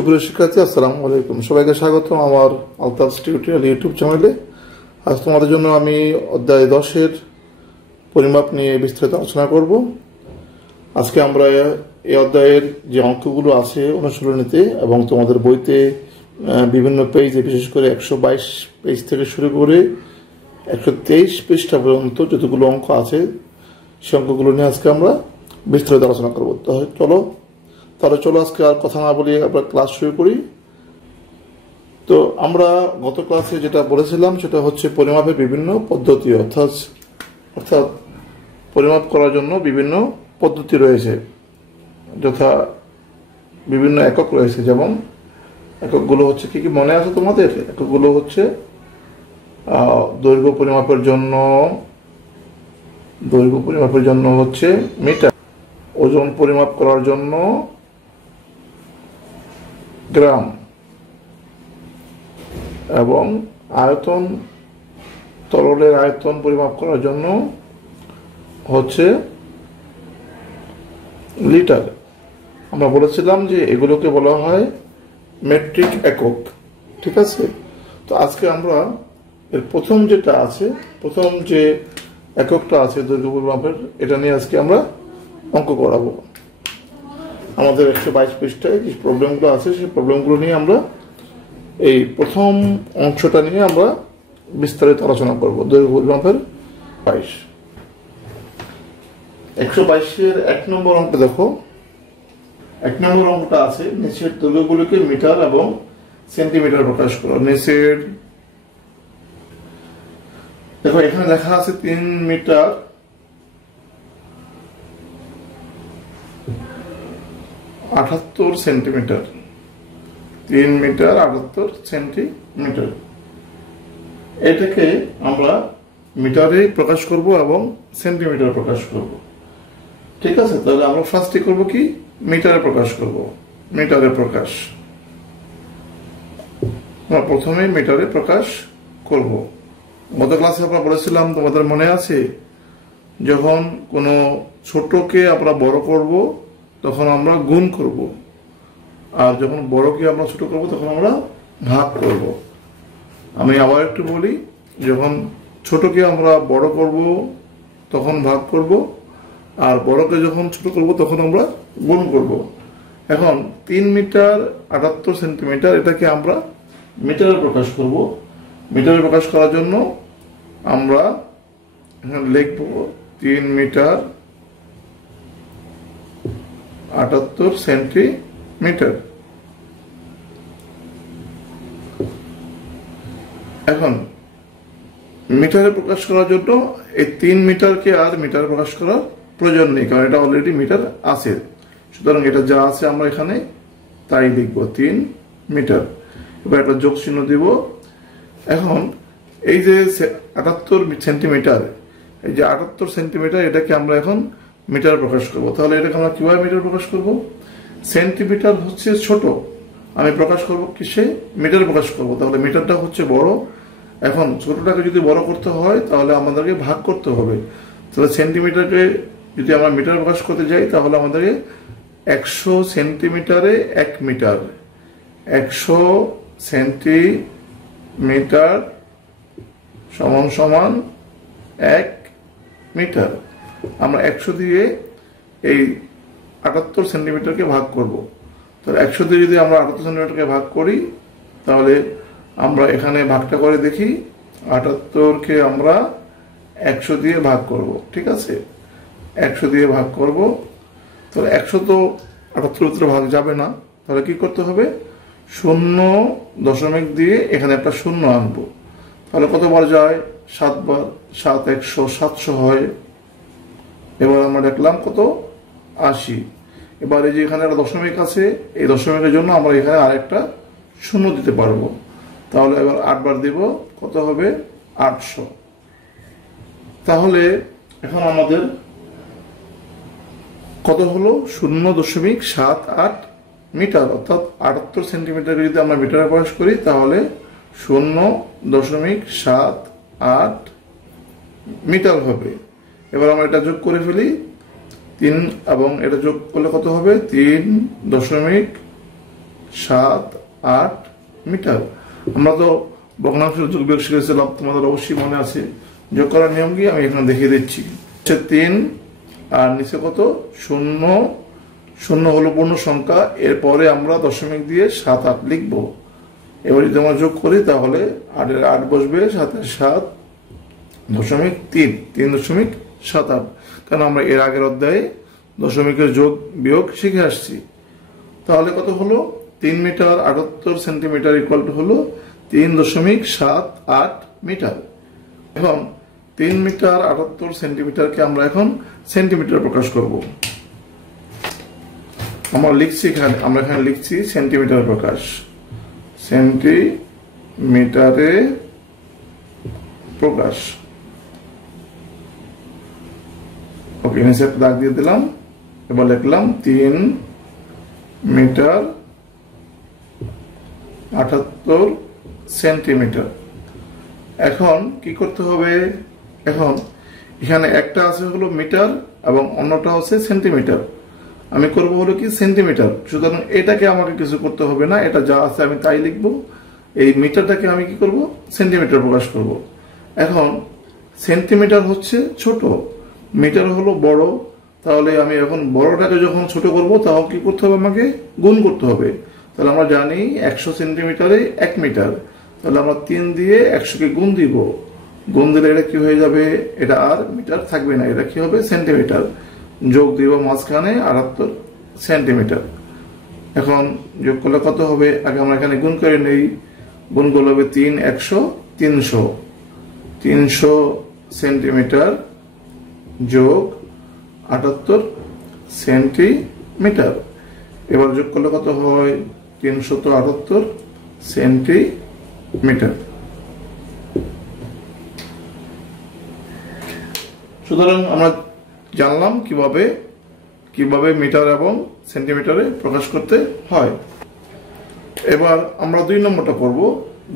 সুপ্রিয় শিক্ষার্থী, আসসালামু আলাইকুম। সবাইকে স্বাগতম আমার আলতাফ টিউটোরিয়াল ইউটিউব চ্যানেলে। আজ তোমাদের জন্য আমি অধ্যায় 10-এর পরিমাপ নিয়ে বিস্তারিত আলোচনা করব। আজকে আমরা এই অধ্যায়ের যে অঙ্কগুলো আছে অনুশীলনীতে এবং তোমাদের বইতে বিভিন্ন পেজে, বিশেষ করে 122 পেজ থেকে শুরু করে 123 পৃষ্ঠা পর্যন্ত যতগুলো অঙ্ক আছে সে অঙ্কগুলো নিয়ে আজকে আমরা বিস্তারিত আলোচনা করব। তাহলে চলো আজকে আর কথা না বলে আমরা ক্লাস শুরু করি। তো আমরা গত ক্লাসে যেটা বলেছিলাম সেটা হচ্ছে পরিমাপের বিভিন্ন পদ্ধতি, অর্থাৎ পরিমাপ করার জন্য বিভিন্ন পদ্ধতি রয়েছে, যথা বিভিন্ন একক রয়েছে। যেমন এককগুলো হচ্ছে কি কি মনে আছে তোমাদের? এককগুলো হচ্ছে দৈর্ঘ্য পরিমাপের জন্য হচ্ছে মিটার, ওজন পরিমাপ করার জন্য গ্রাম, এবং তরলের আয়তন পরিমাপ করার জন্য হচ্ছে লিটার। আমরা বলেছিলাম যে এগুলোকে বলা হয় মেট্রিক একক, ঠিক আছে? তো আজকে আমরা এর প্রথম যে এককটা আছে দৈর্ঘ্য পরিমাপের, এটা নিয়ে আজকে আমরা অঙ্ক করাবো। আমাদের 122 পৃষ্ঠায় যে প্রবলেমগুলো আছে সেই প্রবলেমগুলো নিয়ে আমরা এই প্রথম অংশটা নিয়ে আমরা বিস্তারিত আলোচনা করব। দৈর্ঘ্য পরিমাপের 122-এর 1 নম্বর অঙ্ক দেখো। 1 নম্বর অঙ্কটা আছে নিচের দৈর্ঘ্যগুলোকে মিটার এবং সেন্টিমিটার প্রকাশ করো। নিচের দেখো এখানে লেখা আছে 3 মিটার 78 সেন্টিমিটার। 3 মিটার 78 সেন্টিমিটার, এটাকে আমরা মিটারে প্রকাশ করব এবং সেন্টিমিটার প্রকাশ করব, ঠিক আছে? তাহলে আমরা ফার্স্টে করব কি, মিটারে প্রকাশ করব। আমরা প্রথমে মিটারে প্রকাশ করব। গত ক্লাসে আমরা বলেছিলাম, তোমাদের মনে আছে, যখন কোনো ছোটকে আমরা বড় করব তখন আমরা গুণ করব, আর যখন বড়কে আমরা ছোট করব তখন আমরা ভাগ করব। আমি আবার একটু বলি, যখন ছোটকে আমরা বড় করব তখন ভাগ করব, আর বড়কে যখন ছোট করব তখন আমরা গুণ করব। এখন 3 মিটার 78 সেন্টিমিটার, এটাকে আমরা মিটারে প্রকাশ করব। মিটারে প্রকাশ করার জন্য আমরা লিখব 3 মিটার 78 সেন্টিমিটার। এখন মিটারে প্রকাশ করার জন্য এই 3 মিটারকে আর মিটারে প্রকাশ করার প্রয়োজন নেই, কারণ এটা অলরেডি মিটার আছে। সুতরাং এটা যা আছে আমরা এখানে তাই লিখব, 3 মিটার। এবার একটা যোগ চিহ্ন দিব। এখন এই যে 78 সেন্টিমিটার, এই যে 78 সেন্টিমিটার, এটাকে আমরা এখন মিটার প্রকাশ করব। তাহলে এটাকে আমরা কিভাবে মিটার প্রকাশ করব? সেন্টিমিটার হচ্ছে ছোট, আমি প্রকাশ করব কিসে? মিটারে প্রকাশ করব। তাহলে মিটারটা হচ্ছে বড়। এখন ছোটটাকে যদি বড় করতে হয় তাহলে আমাদেরকে ভাগ করতে হবে। তাহলে সেন্টিমিটারকে যদি আমরা মিটারে প্রকাশ করতে যাই তাহলে আমাদেরকে 100 সেন্টিমিটারে 1 মিটার, 100 সেন্টিমিটার সমান সমান 1 মিটার। আমরা 100 দিয়ে এই 78 সেন্টিমিটারকে ভাগ করব। তাহলে 100 দিয়ে যদি আমরা 78 সেন্টিমিটারকে ভাগ করি তাহলে আমরা এখানে ভাগটা করে দেখি। 78কে আমরা 100 দিয়ে ভাগ করব, ঠিক আছে? 100 দিয়ে ভাগ করব। তাহলে 100 তো 78 ভিতরে ভাগ যাবে না, তাহলে কি করতে হবে? 0 দিয়ে এখানে একটা 0 আনবো। তাহলে কতবার যায়? 7 বার। 7 100 700 হয়। এবার আমরা দেখলাম কত? 80। এবার এই যে এখানে একটা দশমিক আছে, এই দশমিকের জন্য আমরা এখানে আরেকটা 0 দিতে পারবো। তাহলে এবার 8 বার দিব, কত হবে? 800। তাহলে এখন আমাদের কত হলো? 0.78 মিটার, অর্থাৎ 78 সেন্টিমিটারকে যদি আমরা মিটারে প্রকাশ করি তাহলে 0.78 মিটার হবে। এবার আমরা এটা যোগ করে ফেলি, 3 এবং এটা যোগ করলে কত হবে? 3.78 7-8 মিটার। আমরা তো ভগ্নাংশের যোগ বিয়োগ শিখেছিলাম, তোমাদের অবশ্যই মনে আছে। যোগ করার নিয়ম কি আমি এখানে দেখিয়ে দিচ্ছি। 3 আর নিচে কত 0, 0 হলো পূর্ণ সংখ্যা, এরপরে আমরা দশমিক দিয়ে 7-8 লিখবো। এবার যদি আমরা যোগ করি তাহলে 8 বসবে, 7-7.3, 3.78। কারণ আমরা এর আগের অধ্যায়ে দশমিকের যোগ বিয়োগ শিখে আসছি। তাহলে কত হলো 3 মিটার 78 সেন্টিমিটার ইকুয়াল টু হলো 3.78 মিটার। এখন 3 মিটার 78 সেন্টিমিটারকে আমরা এখন সেন্টিমিটার প্রকাশ করব। আমরা এখানে লিখছি সেন্টিমিটার প্রকাশ, সেন্টিমিটারে প্রকাশ। ওকে, নিচে একটা দাগ দিয়ে দিলাম। এবার লিখলাম 3 মিটার 78 সেন্টিমিটার। এখন কি করতে হবে, এখন এখানে একটা আছে হলো মিটার এবং অন্যটা হচ্ছে সেন্টিমিটার। আমি করব হলো কি সেন্টিমিটার, সুতরাং এটাকে আমাকে কিছু করতে হবে না, এটা যা আছে আমি তাই লিখব। এই মিটারটাকে আমি কি করব, সেন্টিমিটার প্রকাশ করব। এখন সেন্টিমিটার হচ্ছে ছোট, মিটার হলো বড়। তাহলে আমি এখন বড়টাকে যখন ছোট করব তখন কি করতে হবে, আমাকে গুণ করতে হবে। তাহলে আমরা জানি 100 সেন্টিমিটারে 1 মিটার। তাহলে আমরা 3 দিয়ে 100কে গুণ দিব, গুণ দিলে এটা কি হয়ে যাবে, এটা আর মিটার থাকবে না, এটা কি হবে সেন্টিমিটার। যোগ দিব মাঝখানে 78 সেন্টিমিটার। এখন যোগ করলে কত হবে, আগে আমরা এখানে গুণ করে নেই। গুণ করলে হবে 3 100 300 সেন্টিমিটার যোগ 78 সেন্টিমিটার। এবার যোগ করলে কত হয় 378 সেন্টিমিটার। সুতরাং আমরা জানলাম কিভাবে মিটার এবং সেন্টিমিটারে প্রকাশ করতে হয়। এবার আমরা 2 নম্বরটা করব।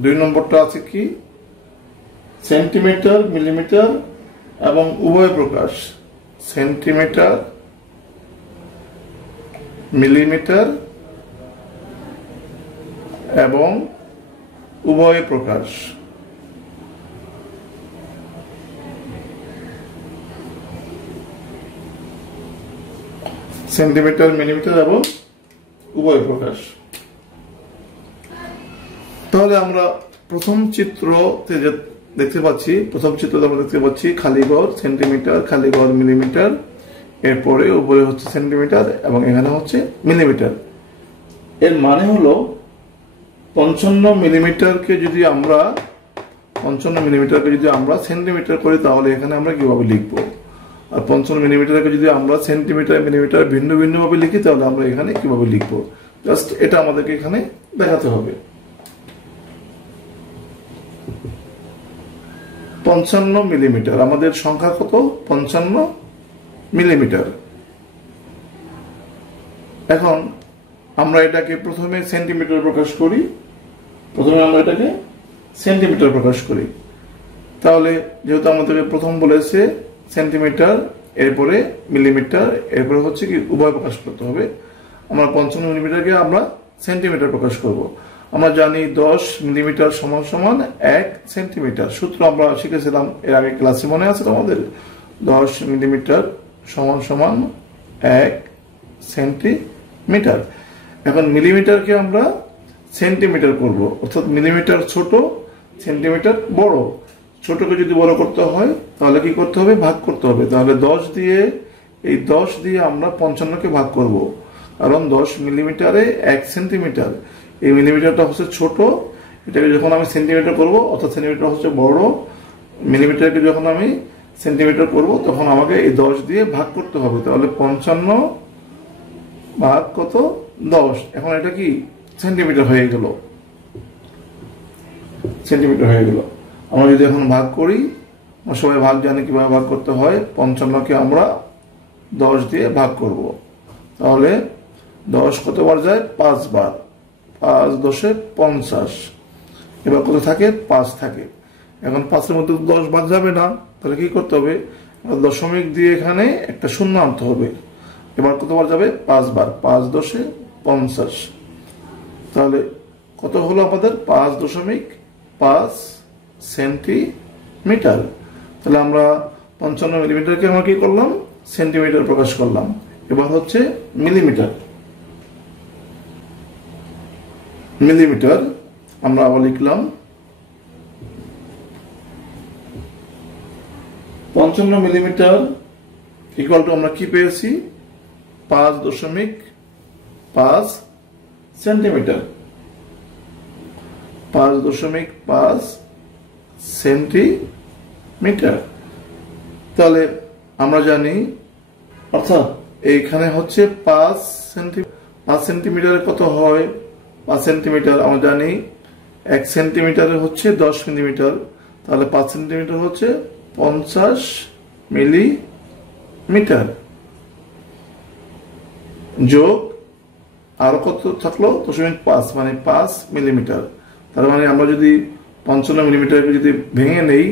2 নম্বরটা আছে কি, সেন্টিমিটার মিলিমিটার এবং উভয় প্রকাশ। সেন্টিমিটার মিলিমিটার এবং উভয় প্রকাশ। সেন্টিমিটার মিলিমিটার এবং উভয় প্রকাশ। তাহলে আমরা প্রথম চিত্রতে দেখতে পাচ্ছি খালি ঘর সেন্টিমিটার, খালি ঘর মিলিমিটার, এরপরে উপরে হচ্ছে সেন্টিমিটার এবং এখানে হচ্ছে মিলিমিটার। এর মানে হলো 55 মিলিমিটারকে যদি আমরা সেন্টিমিটার করি তাহলে এখানে আমরা কিভাবে লিখবো, আর 55 মিলিমিটারকে যদি আমরা সেন্টিমিটার মিলিমিটার ভিন্ন ভিন্ন ভাবে লিখি তাহলে আমরা এখানে কিভাবে লিখবো, জাস্ট এটা আমাদেরকে এখানে দেখাতে হবে। 55 মিলিমিটার, আমাদের সংখ্যা কত 55 মিলিমিটার। এখন আমরা এটাকে প্রথমে সেন্টিমিটার প্রকাশ করি। তাহলে যেহেতু আমাদের প্রথম বলেছে সেন্টিমিটার, এরপরে মিলিমিটার, এরপরে হচ্ছে কি উভয় প্রকাশ করতে হবে। আমরা 55 মিলিমিটারকে আমরা সেন্টিমিটার প্রকাশ করব। আমরা জানি 10 মিলিমিটার সমান সমান 1 সেন্টিমিটার। সূত্র আমরা শিখেছিলাম এর আগে ক্লাসে, মনে আছে তোমাদের? 10 মিলিমিটার সমান সমান 1 সেন্টিমিটার। এখন মিলিমিটারকে আমরা সেন্টিমিটার করব, অর্থাৎ মিলিমিটার ছোট, সেন্টিমিটার বড়। ছোটকে যদি বড় করতে হয় তাহলে কি করতে হবে, ভাগ করতে হবে। তাহলে 10 দিয়ে আমরা 55কে ভাগ করব, কারণ 10 মিলিমিটারে 1 সেন্টিমিটার। এই মিলিমিটারটা হচ্ছে ছোট, এটাকে যখন আমি সেন্টিমিটার করব, অর্থাৎ সেন্টিমিটার হচ্ছে বড়, মিলিমিটারকে যখন আমি সেন্টিমিটার করব তখন আমাকে এই 10 দিয়ে ভাগ করতে হবে। তাহলে 55 ভাগ কত 10, এখন এটা কি সেন্টিমিটার হয়ে গেল। আমরা যদি এখন ভাগ করি, সবাই ভাগ জানে কিভাবে ভাগ করতে হয়। 55কে আমরা 10 দিয়ে ভাগ করব, তাহলে 10 কতবার যায়, 5 বার। 5 10 50, এবার কত থাকে, 5 থাকে। এখন 5-এর মধ্যে 10 ভাগ যাবে না, তাহলে কি করতে হবে, দশমিক দিয়ে এখানে একটা শূন্য আনতে হবে। এবার কতবার যাবে, 5 বার। 5 10 50। তাহলে কত হলো আমাদের 5.5 সেন্টিমিটার। তাহলে আমরা 55 মিলিমিটারকে আমরা কি করলাম, সেন্টিমিটার প্রকাশ করলাম। এবার হচ্ছে মিলিমিটার। মিলিমিটার আমরা আবার লিখলাম 55 মিলিমিটার ইকুয়াল টু আমরা কি পেয়েছি, 5.5 সেন্টিমিটার। 5.5 সেন্টিমিটার। তাহলে আমরা জানি, অর্থাৎ এইখানে হচ্ছে 5 সেন্টিমিটারে কত হয়, 5 সেন্টিমিটার আমরা জানি 1 সেন্টিমিটারে হচ্ছে 10 মিলিমিটার। তাহলে 5 সেন্টিমিটার হচ্ছে 50 মিলিমিটার, যোগ আর কত থাকলো 0.5 মানে 5 মিলিমিটার। তার মানে আমরা যদি 55 মিলিমিটারকে যদি ভেঙে নেই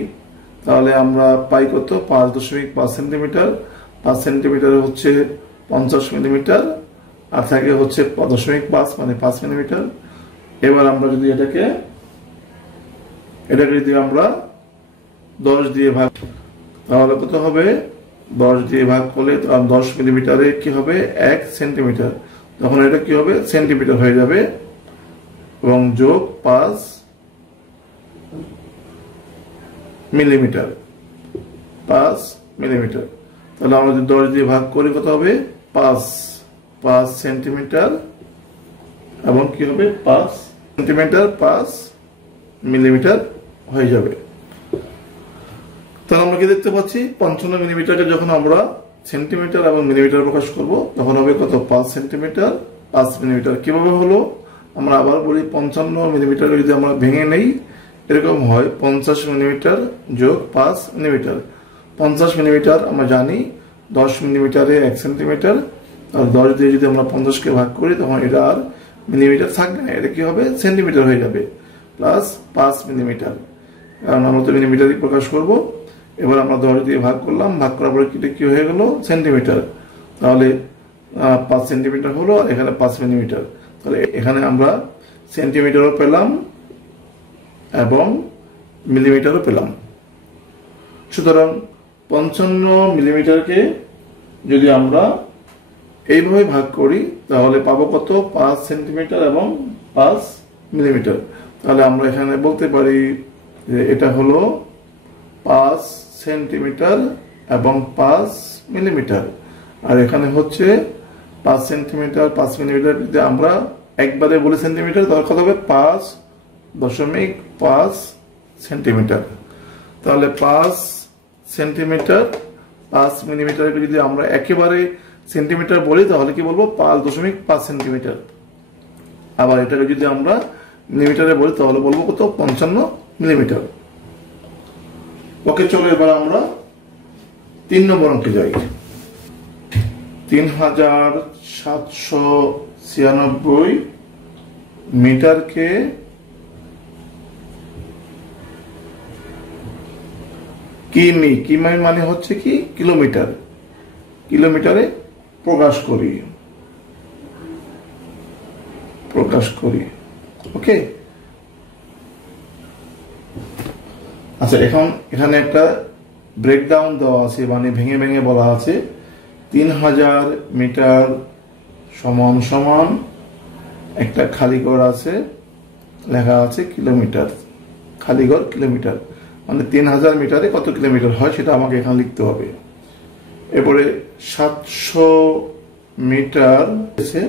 তাহলে আমরা পাই কত, 5.5 সেন্টিমিটার। 5 সেন্টিমিটার হচ্ছে 50 মিলিমিটার, আর থাকে হচ্ছে 0.5 মানে 5 মিলিমিটার। এবার আমরা যদি এটাকে যদি আমরা 10 দিয়ে ভাগ, তাহলে কত হবে, 10 দিয়ে ভাগ করলে 10 মিলিমিটারে কি হবে, 1 সেন্টিমিটার। তখন এটা কি হবে, সেন্টিমিটার হয়ে যাবে, এবং যোগ 5 মিলিমিটার, 5 মিলিমিটার। তাহলে আমরা যদি 10 দিয়ে ভাগ করি কত হবে, 5 সেন্টিমিটার, এবং কি হবে 5 সেন্টিমিটার 5 মিলিমিটার হয়ে যাবে। তাহলে আমরা কি দেখতে পাচ্ছি, 55 মিলিমিটারকে যখন আমরা সেন্টিমিটার এবং মিলিমিটার প্রকাশ করব তখন হবে কত, 5 সেন্টিমিটার 5 মিলিমিটার। কিভাবে হলো, আমরা আবার বলি 55 মিলিমিটারকে যদি আমরা ভেঙে নেই এরকম হয় 50 মিলিমিটার যোগ 5 মিলিমিটার। 50 মিলিমিটার আমরা জানি 10 মিলিমিটারে 1 সেন্টিমিটার, আর 10 দিয়ে যদি আমরা 50কে ভাগ করি তখন এটা আর মিলিমিটার থাকবে না, এটা কি হবে, সেন্টিমিটার হয়ে যাবে, প্লাস 5 মিলিমিটার, কারণ আমরা তো মিলিমিটারই প্রকাশ করব। এবার আমরা 10 দিয়ে ভাগ করলাম, ভাগ করার পরে কি হয়ে গেল, সেন্টিমিটার। তাহলে 5 সেন্টিমিটার হলো, আর এখানে 5 মিলিমিটার। তাহলে এখানে আমরা সেন্টিমিটারও পেলাম এবং মিলিমিটারও পেলাম। সুতরাং 55 মিলিমিটারকে যদি আমরা এইভাবে ভাগ করি তাহলে পাবো কত, 5 সেন্টিমিটার এবং 5 মিলিমিটার। তাহলে আমরা এখানে বলতে পারি যে এটা হলো 5 সেন্টিমিটার এবং 5 মিলিমিটার, আর এখানে হচ্ছে 5 সেন্টিমিটার 5 মিলিমিটার। যদি আমরা একবারে বলি সেন্টিমিটার তাহলে কত হবে, 5.5 সেন্টিমিটার। তাহলে 5 সেন্টিমিটার 5 মিলিমিটারকে যদি আমরা একেবারে সেন্টিমিটার বলি তাহলে কি বলবো, 5.5 সেন্টিমিটার। আবার এটাকে যদি আমরা মিলিমিটারে বলি তাহলে বলবো কত, 55 মিলিমিটার। ওকে, চলো এবার আমরা 3 নম্বর অঙ্কে যাই। 3796 মিটারকে কিমি মানে হচ্ছে কি, কিলোমিটার, কিলোমিটারে প্রকাশ করি। ওকে, আচ্ছা, এখানে একটা ব্রেকডাউন দেওয়া আছে, মানে ভেঙে ভেঙে বলা আছে 3000 মিটার সমান সমান একটা খালি ঘর আছে, লেখা আছে কিলোমিটার, খালি ঘর কিলোমিটার, মানে 3000 মিটারে কত কিলোমিটার হয় সেটা আমাকে এখানে লিখতে হবে। এরপরে 700 মিটার আছে,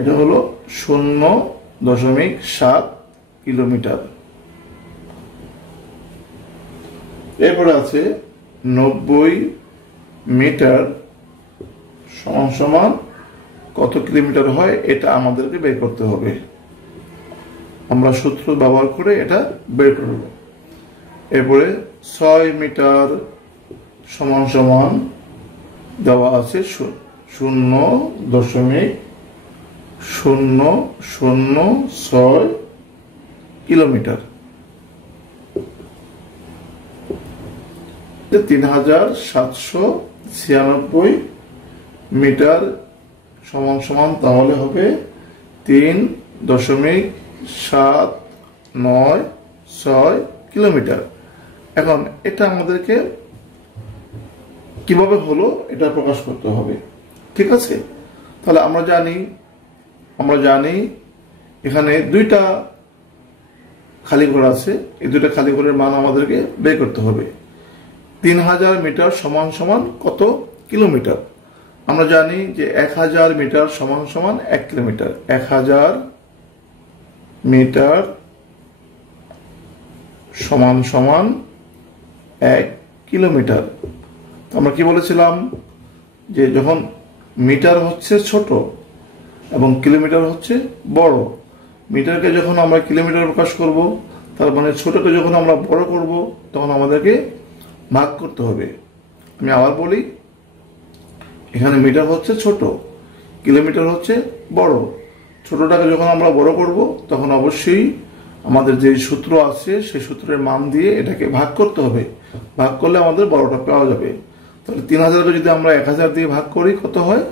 এটা হলো 0.7 কিলোমিটার। এরপরে আছে 90 মিটার সমান সমান কত কিলোমিটার হয়, এটা আমাদেরকে বের করতে হবে। আমরা সূত্র ব্যবহার করে এটা বের করব। এরপরে 6 মিটার সমান সমান দেওয়া আছে 0.006 কিলোমিটার। 3796 মিটার সমান সমান তাহলে হবে 3 0.796 কিলোমিটার। এখন এটা আমাদেরকে কিভাবে হলো এটা প্রকাশ করতে হবে, ঠিক আছে? তাহলে আমরা জানি এখানে দুইটা খালি ঘর আছে, এই দুইটা খালি ঘরের মান আমাদেরকে বের করতে হবে। 3000 মিটার সমান সমান কত কিলোমিটার? আমরা জানি যে 1000 মিটার সমান সমান 1 কিলোমিটার। 1000 মিটার সমান সমান 1 কিলোমিটার। আমরা কি বলেছিলাম যে যখন মিটার হচ্ছে ছোট এবং কিলোমিটার হচ্ছে বড়, মিটারকে যখন আমরা কিলোমিটার প্রকাশ করব, তার মানে ছোটকে যখন আমরা বড় করব তখন আমাদেরকে ভাগ করতে হবে। আমি আবার বলি, এখানে মিটার হচ্ছে ছোট, কিলোমিটার হচ্ছে বড়। ছোটটাকে যখন আমরা বড় করব তখন অবশ্যই আমাদের যে সূত্র আছে সেই সূত্রের মান দিয়ে এটাকে ভাগ করতে হবে। ভাগ করলে আমাদের বড়টা পাওয়া যাবে। তাহলে 3000কে যদি আমরা 1000 দিয়ে ভাগ করি কত হয়?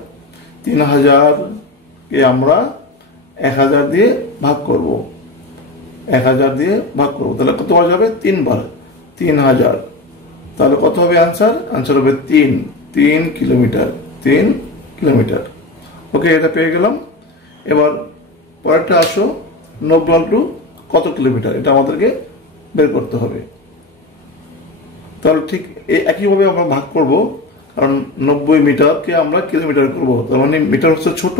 3000কে আমরা 1000 দিয়ে ভাগ করব, 1000 দিয়ে ভাগ করব, তাহলে কত পাওয়া যাবে? 3 বার 3000। তাহলে কত হবে আনসার? আনসার হবে 3 কিলোমিটার। 3 কিলোমিটার। ওকে, এটা পেয়ে গেলাম। এবার পরেরটা আসো, 90 কত কিলোমিটার, এটা আমাদেরকে বের করতে হবে। তাহলে ঠিক একইভাবে আমরা ভাগ করব, কারণ 90 মিটারকে আমরা কিলোমিটার করব। তার মানে মিটার হচ্ছে ছোট,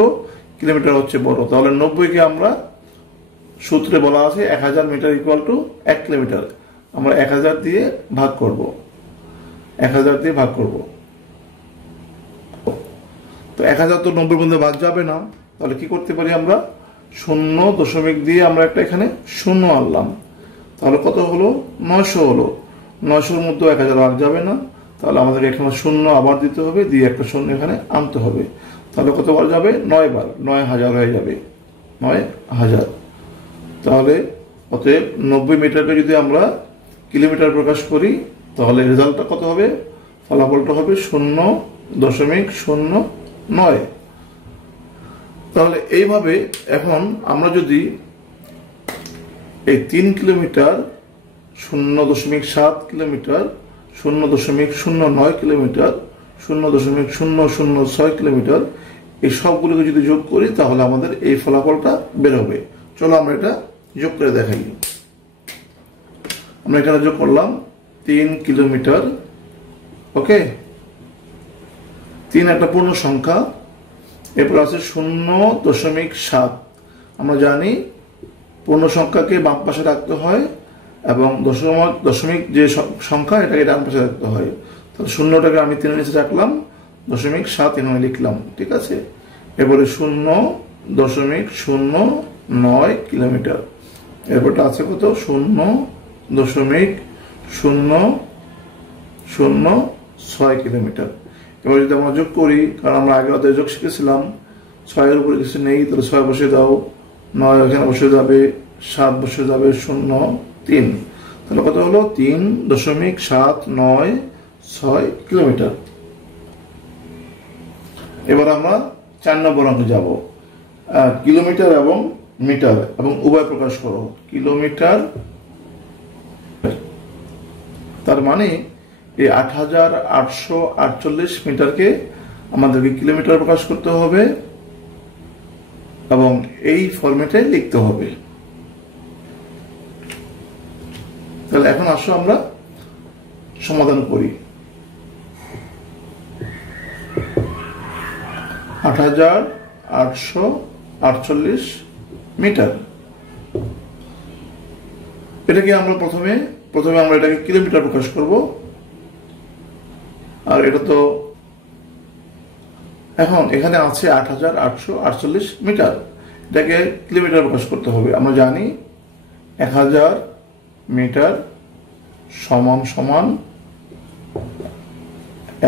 কিলোমিটার হচ্ছে বড়। তাহলে 90কে আমরা সূত্রে বলা আছে 1000 মিটার ইকুয়াল টু 1 কিলোমিটার। আমরা 1000 দিয়ে ভাগ করব, 1000 দিয়ে ভাগ করব। তো 1000 তো 90 মধ্যে ভাগ যাবে না, তাহলে কি করতে পারি আমরা? 0 দিয়ে আমরা একটা এখানে 0 আনলাম, তাহলে কত হলো? 900 হলো। 900-র মধ্যে 1000 ভাগ যাবে না, তাহলে আমাদেরকে এখানে 0 আবার দিতে হবে, দিয়ে একটা 0 এখানে আনতে হবে। তাহলে কতবার যাবে? 9 বার, 9000 হয়ে যাবে, 9000। তাহলে অতএব 90 মিটারকে যদি আমরা কিলোমিটার প্রকাশ করি তাহলে রেজাল্টটা কত হবে? ফলাফলটা হবে 0.09। তাহলে এইভাবে এখন আমরা যদি এই 3 কিলোমিটার, 0.7 কিলোমিটার, 0.09 কিলোমিটার, 0.006 কিলোমিটার, এই সবগুলোকে যদি যোগ করি তাহলে আমাদের এই ফলাফলটা বের হবে। চলো আমরা এটা যোগ করে দেখাই। আমরা এখানে যোগ করলাম 3 কিলোমিটার। ওকে, 3 একটা পূর্ণ সংখ্যা, এরপর আছে 0.7। আমরা জানি পূর্ণ সংখ্যাকে বাম পাশে রাখতে হয় এবং দশমিক যে সংখ্যা এটাকে ডান পাশে রাখতে হয়। তাহলে 0টাকে আমি 3 নিচে রাখলাম, 0.7 এখানে লিখলাম, ঠিক আছে। এরপরে 0.09 কিলোমিটার। এরপরটা আছে কত? 0.006 কিলোমিটার। এবার যদি আমরা যোগ করি, কারণ আমরা আগে অধ্যায়ে যোগ শিখেছিলাম, 6-এর উপরে কিছু নেই, তাহলে 6 বসে দাও, 9 এখানে বসে যাবে, 7 বসে যাবে, 0.3। তাহলে কত হলো? 3.796 কিলোমিটার। এবার আমরা 4 নম্বর অঙ্কে যাব। কিলোমিটার এবং মিটার এবং উভয় প্রকাশ করো। কিলোমিটার, তার মানে এই 8848 মিটারকে আমাদেরকে কিলোমিটার প্রকাশ করতে হবে এবং এই ফরম্যাটে লিখতে হবে। তাহলে এখন আসো আমরা সমাধান করি। 8848 মিটার, এটাকে আমরা প্রথমে আমরা এটাকে কিলোমিটার প্রকাশ করব। আর এটা তো এখন এখানে আছে 8848 মিটার, এটাকে কিলোমিটার প্রকাশ করতে হবে। আমরা জানি 1000 মিটার সমান সমান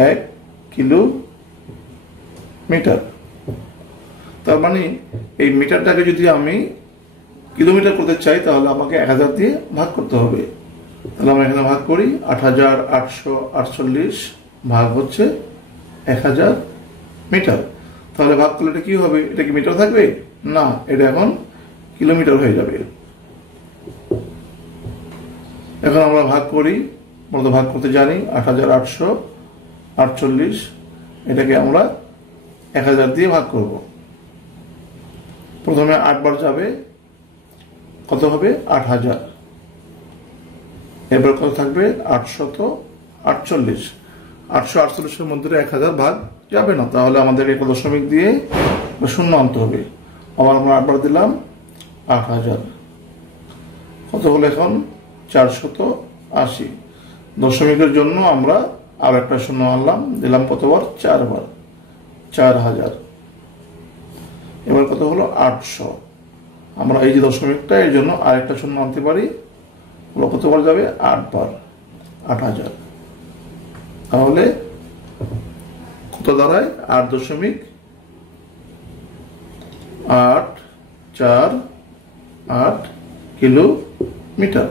1 কিলোমিটার। তার মানে এই মিটারটাকে যদি আমি কিলোমিটার করতে চাই তাহলে আমাকে 1000 দিয়ে ভাগ করতে হবে। তাহলে আমরা এখানে ভাগ করি, 8848 ভাগ হচ্ছে 1000 মিটার। তাহলে ভাগ করলে এটা কি হবে? এটা কি মিটার থাকবে না, এটা এখন কিলোমিটার হয়ে যাবে। এখন আমরা ভাগ করি, মূলত ভাগ করতে জানি 8848, এটাকে আমরা 1000 দিয়ে ভাগ করব। প্রথমে 8 বার যাবে, কত হবে 8000, এবার কত থাকবে 848। 848 মধ্যে 1000 ভাগ যাবে না, তাহলে আমাদের একটা দশমিক দিয়ে শূন্য আনতে হবে। আবার আমরা 8 বার দিলাম 8000, কত হলো এখন 480। দশমিকের জন্য আমরা আর একটা শূন্য আনলাম, দিলাম কতবার 4 বার, 4000। এবার কত হলো 800। আমরা এই যে দশমিকটা, এর জন্য আরেকটা শূন্য আনতে পারি, কতবার যাবে 8 বার, 8000। তাহলে কত দাঁড়ায় 8.848 কিলোমিটার।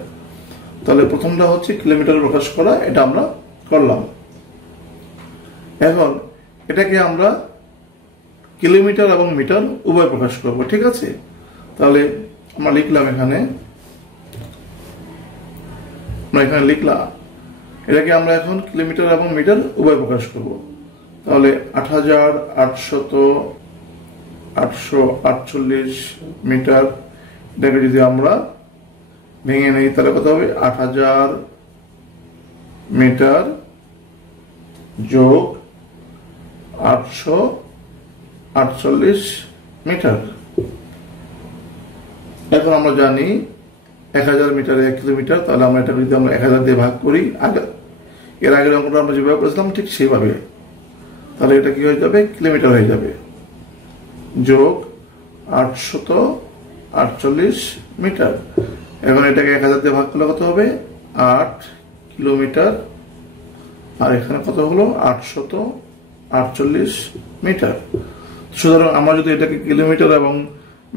তাহলে প্রথমটা হচ্ছে কিলোমিটার প্রকাশ করা, এটা আমরা করলাম। এখন এটাকে আমরা কিলোমিটার এবং মিটার উভয় প্রকাশ করব, ঠিক আছে? তাহলে আমরা লিখলাম এখানে লিখলাম এটাকে আমরা এখন কিলোমিটার এবং মিটার উভয় প্রকাশ করব। তাহলে 8848 মিটার, এটাকে যদি আমরা ভেঙে নেই তাহলে কত হবে 8000 মিটার যোগ 848 মিটার। এখন আমরা জানি 1000 মিটার 1 কিলোমিটার, তাহলে আমরা এটা যদি আমরা 1000 দিয়ে ভাগ করি, এর আগের অঙ্কটা আমরা যেভাবে করেছিলাম ঠিক সেইভাবে, তাহলে এটা কি হয়ে যাবে কিলোমিটার হয়ে যাবে, যোগ 848 মিটার। এখন এটাকে 1000 দিয়ে ভাগ করলে কত হবে 8 কিলোমিটার, আর এখানে কত হলো 848 মিটার। সুতরাং আমরা যদি এটাকে কিলোমিটার এবং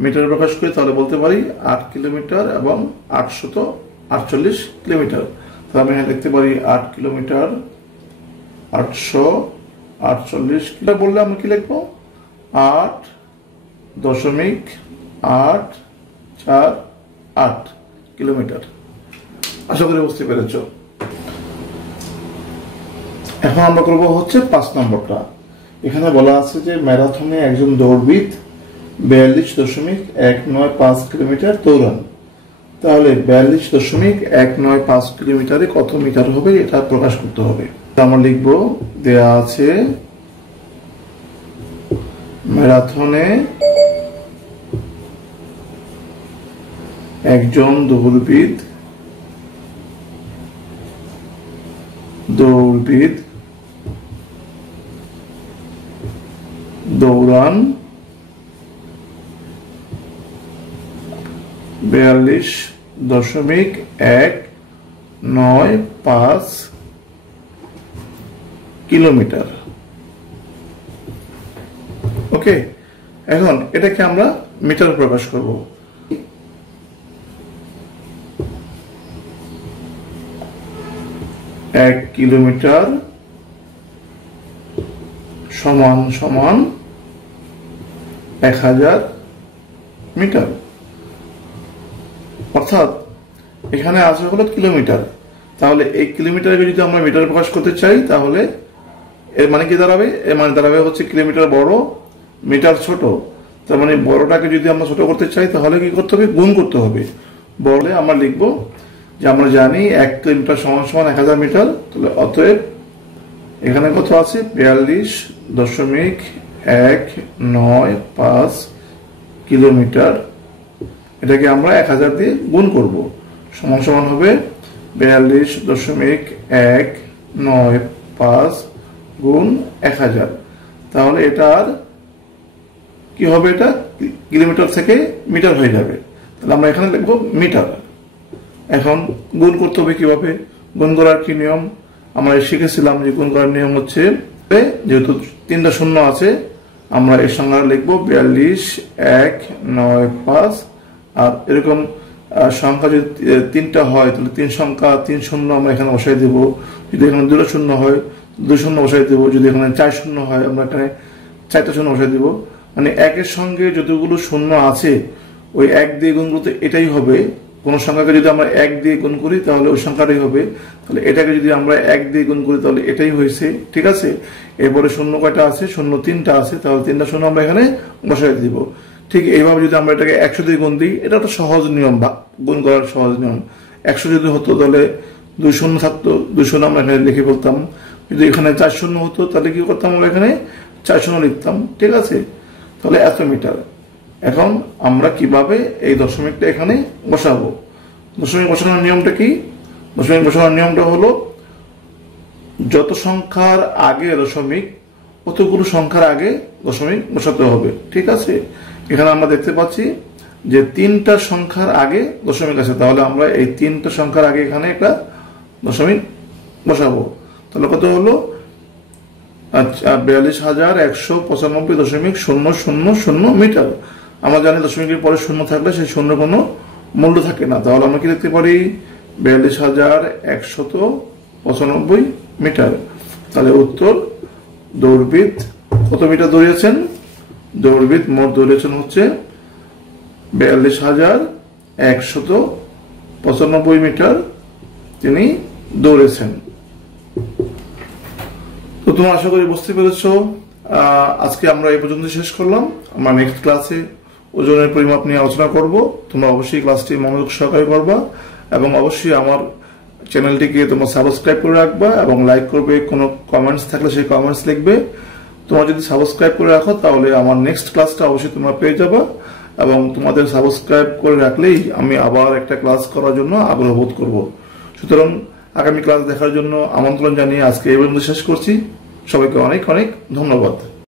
মিটার প্রকাশ করি তাহলে বলতে পারি 8 কিলোমিটার এবং 848 কিলোমিটার। তাহলে আমি এখানে লিখতে পারি 8 কিলোমিটার 848 কিলোমিটার। বললে আমরা কি লিখবো 8.848 কিলোমিটার। আশা করি বুঝতে পেরেছ। এখন আমরা করবো হচ্ছে 5 নম্বরটা। এখানে বলা আছে যে ম্যারাথনে একজন দৌড়বিদ 42.195 কিলোমিটার দৌড়ান। তাহলে 42.195 কিলোমিটারে কত মিটার হবে এটা প্রকাশ করতে হবে। আমরা লিখবো, দেয়া আছে ম্যারাথনে একজন দৌড়বিদ দৌড়ান 42.195 কিলোমিটার। ওকে, এখন এটাকে আমরা মিটার প্রকাশ করব। 1 কিলোমিটার সমান সমান 1000 মিটার। অর্থাৎ এখানে আছে হলো কিলোমিটার, তাহলে এই কিলোমিটারকে যদি আমরা মিটার প্রকাশ করতে চাই তাহলে এর মানে কি দাঁড়াবে, এর মানে দাঁড়াবে হচ্ছে কিলোমিটার বড় মিটার ছোট। তার মানে বড়টাকে যদি আমরা ছোট করতে চাই তাহলে কি করতে হবে, গুণ করতে হবে। বড়লে আমরা লিখবো যে আমরা জানি 1 কিলোমিটার সমান সমান 1000 মিটার। তাহলে অতএব এখানে কত আছে 42.195 কিলোমিটার, এটাকে আমরা 1000 দিয়ে গুণ করব, সমান সমান হবে 42.195 গুণ 1000। তাহলে এটা আর কি হবে, এটা কিলোমিটার থেকে মিটার হয়ে যাবে। তাহলে আমরা এখানে লিখবো মিটার। এখন গুণ করতে হবে কিভাবে, গুণ করার কি নিয়ম আমরা শিখেছিলাম যে গুণ করার নিয়ম হচ্ছে, যেহেতু 3টা শূন্য আছে আমরা এর সংখ্যা লিখবো 42.195, আর এরকম সংখ্যা যদি 3টা হয় তাহলে 3 সংখ্যা 3 শূন্য আমরা এখানে বসাই দেব। যদি এখানে 2টা শূন্য হয় 2 শূন্য বসাই দেব। যদি এখানে 4 শূন্য হয় আমরা এখানে 4টা শূন্য বসাই দেব। মানে 1 এর সঙ্গে যতগুলো শূন্য আছে ওই 1 দিয়ে গুণ করতে এটাই হবে। কোন সংখ্যাকে যদি আমরা 1 দিয়ে গুণ করি তাহলে ওই সংখ্যাটাই হবে, তাহলে এটাকে যদি আমরা 1 দিয়ে গুণ করি তাহলে এটাই হয়েছে, ঠিক আছে। এরপরে শূন্য কয়টা আছে, শূন্য 3টা আছে, তাহলে 3টা শূন্য আমরা এখানে বসাই দিব। ঠিক এইভাবে যদি আমরা এটাকে 100 দিয়ে গুণ দিই, এটা একটা সহজ নিয়ম, গুণ করার সহজ নিয়ম। 100 যদি হতো তাহলে 2 শূন্য থাকতো, 2 শূন্য আমরা এখানে লিখে বলতাম। যদি এখানে 4 শূন্য হতো তাহলে কি করতাম, আমরা এখানে 4 শূন্য লিখতাম, ঠিক আছে। তাহলে এত মিটার। এখন আমরা কিভাবে এই দশমিকটা এখানে বসাবো? দশমিক বসানোর নিয়মটা কি? দশমিক বসানোর নিয়মটা হলো যত সংখ্যার আগে দশমিক অতগুলো সংখ্যার আগে দশমিক বসাতে হবে, ঠিক আছে। এখানে আমরা দেখতে পাচ্ছি যে 3টা সংখ্যার আগে দশমিক আছে, তাহলে আমরা এই 3টা সংখ্যার আগে এখানে একটা দশমিক বসাবো। তাহলে কত হলো? আচ্ছা, 42,195.000 মিটার। আমরা জানি দশমিকের পরে শূন্য থাকলে সেই শূন্য কোনো মূল্য থাকে না, তাহলে আমরা কি লিখতে পারি? 42,195 মিটার। তাহলে উত্তর, দৌড়বিদ কত মিটার দৌড়িয়েছেন? দৌড়বিদ মোট দৌড়িয়েছেন হচ্ছে 42,195 মিটার তিনি দৌড়েছেন। তো তোমরা আশা করি বুঝতে পেরেছো। আজকে আমরা এই পর্যন্ত শেষ করলাম। আমরা নেক্সট ক্লাসে ওজনের পরিমাপ নিয়ে আলোচনা করব। তোমরা অবশ্যই ক্লাসটি মনোযোগ সহকারে করবা এবং অবশ্যই আমার চ্যানেলটিকে তোমরা সাবস্ক্রাইব করে রাখবা এবং লাইক করবে। কোনো কমেন্টস থাকলে সেই কমেন্টস লিখবে। তোমরা যদি সাবস্ক্রাইব করে রাখো তাহলে আমার নেক্সট ক্লাসটা অবশ্যই তোমরা পেয়ে যাবা এবং তোমাদের সাবস্ক্রাইব করে রাখলেই আমি আবার একটা ক্লাস করার জন্য আগ্রহ বোধ করব। সুতরাং আগামী ক্লাস দেখার জন্য আমন্ত্রণ জানিয়ে আজকে এই পর্যন্ত শেষ করছি। সবাইকে অনেক অনেক ধন্যবাদ।